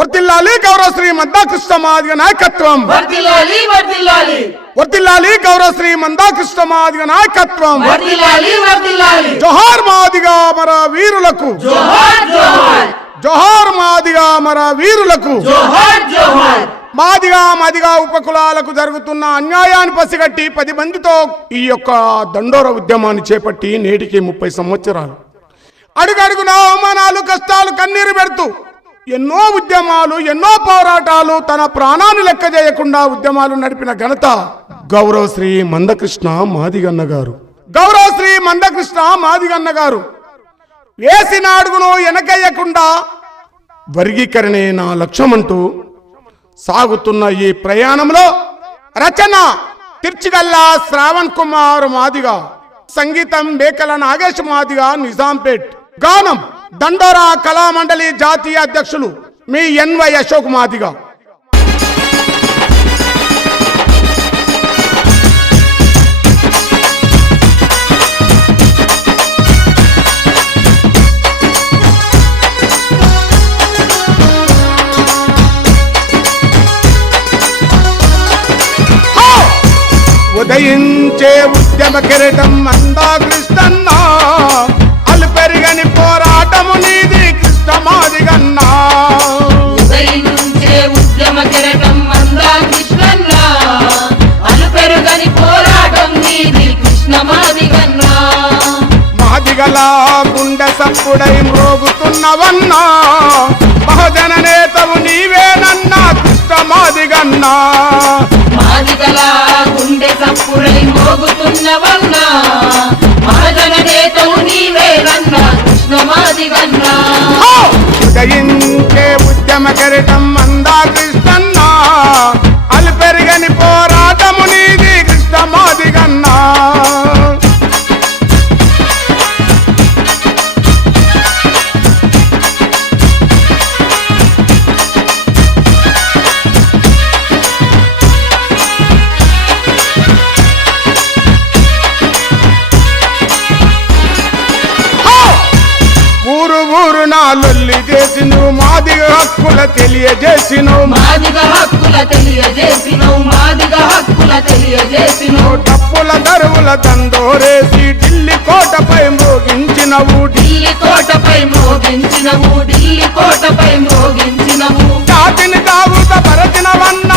వర్తిల్లాలి గౌరవశ్రీ మందాకృష్ణ మాదిగ నాయకత్వం. వర్దిల్లాలి వర్తిల్లాలి. గౌరవశ్రీ మందాకృష్ణ మాదిగ నాయకత్వం. జోహార్ మాదిగా మర వీరులకు. జోహార్ జోహార్. జోహార్ మాదిగా మర వీరులకు. జోహార్ జోహార్. మాదిగా మాదిగా ఉపకులాలకు జరుగుతున్న అన్యాయాన్ని పసిగట్టి పది మందితో ఈ యొక్క దండోర ఉద్యమాన్ని చేపట్టి నేటికి ముప్పై సంవత్సరాలు. అడుగడుగున అవమానాలు కష్టాలు కన్నీరు పెడుతూ ఎన్నో ఉద్యమాలు ఎన్నో పోరాటాలు తన ప్రాణాన్ని లెక్క చేయకుండా ఉద్యమాలు నడిపిన ఘనత గౌరవశ్రీ మందకృష్ణ మాదిగన్న గారు. గౌరవశ్రీ మందకృష్ణ మాదిగన్న గారు. వేసిన అడుగును వెనకయ్యకుండా వర్గీకరణే నా లక్ష్యమంటూ సాగుతున్న ఈ ప్రయాణంలో రచన తిర్చిగల్లా శ్రావణ్ కుమార్ మాదిగా సంగీతం బేకల నాగేష్ మాదిగా నిజాంపేట్ గానం దండోరా కళామండలి జాతీయ అధ్యక్షులు మీ ఎన్వై అశోక్ మాదిగా. ఉదయించే ఉద్యమ కిరీటం అందా మాదిగల గుండె సప్పుడై మ్రోగుతున్నవన్నా బహుజన నేతవు నీవేనన్నా కృష్ణ మాదిగన్నా మాదిగల గుండె సప్పుడై మోగుతున్నవన్నా మహాజన నేతవు నీవేనన్నా కృష్ణమాదిగన్నా హో! ఉదయించే ఉద్యమ కిరీటం లొల్లి చేసి నువ్వు మాదిగ హక్కుల తెలియజేసినవు. మాదిగ హక్కుల తెలియజేసినవు మాదిగ హక్కుల తెలియజేసినవు. డప్పుల దరువుల దండోరేసి ఢిల్లీ కోటపై మోగించినవు. ఢిల్లీ కోటపై మోగించినవు ఢిల్లీ కోటపై మోగించినవు. జాతిని తాగుత పరచినవన్నా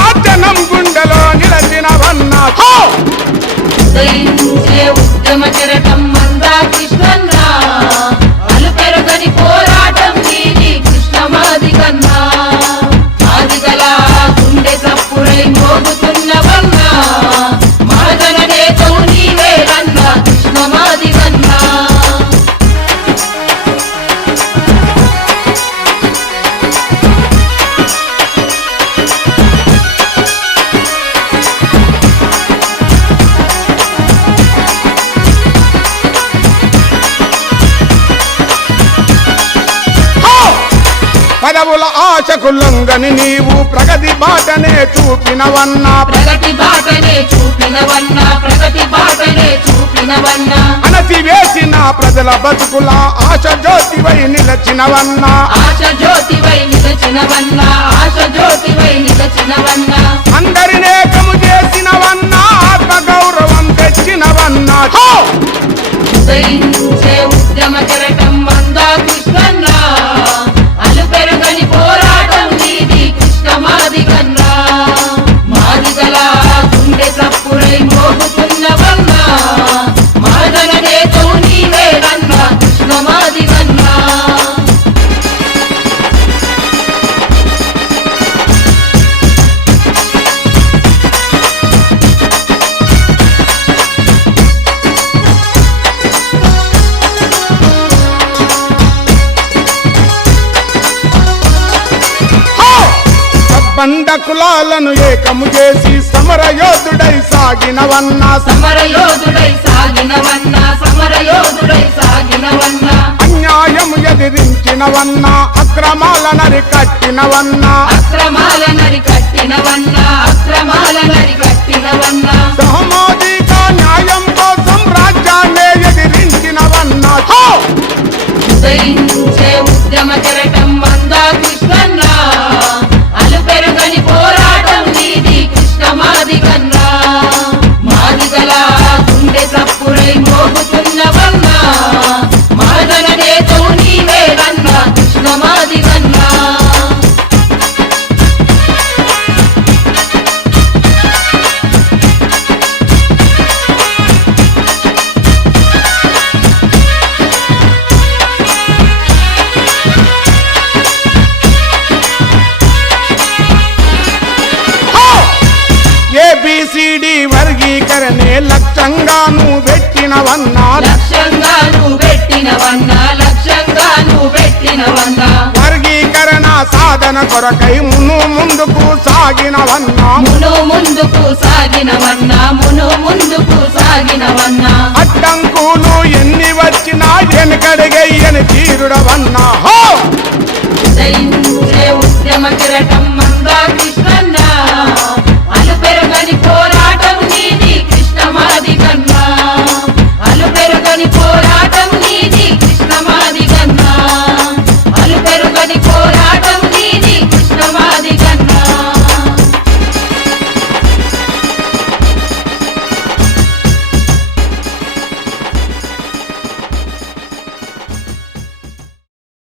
పదవుల ఆశకు లొంగని నీవు ప్రగతి బాటనే చూపినవన్నా. ప్రగతి బాటనే చూపినవన్నా ప్రగతి బాటనే చూపినవన్నా. అణచివేసిన ప్రజల బతుకుల ఆశ జ్యోతివై నిలచినవన్నా. ఆశ జ్యోతివై నిలచినవన్నా ఆశ జ్యోతివై నిలచినవన్నా. అందరినేకము బండ కులాలను ఏకము చేసి సమరయోధుడై సాగినవన్నా. సమరయోధుడై సాగినవన్నా సమరయోధుడై సాగినవన్నా. అన్యాయము ఎదిరించినవన్నా అక్రమాల నరికట్టినవన్నా అక్రమాల నరి కట్టినవన్నా అక్రమాల నరి కట్టినవన్నా. లక్ష్యంగా నువ్వు పెట్టినవన్నా లక్ష్యంగా నువ్వు పెట్టినవన్నా లక్ష్యంగా నువ్వు పెట్టినవన్నా వర్గీకరణ సాధన కొరకై మును ముందుకు సాగినవన్నా మును ముందుకు సాగినవన్నా మును ముందుకు సాగినవన్నా అడ్డంకులు ఎన్ని వచ్చినా వెనకడిగయ్యని తీరుడవన్నా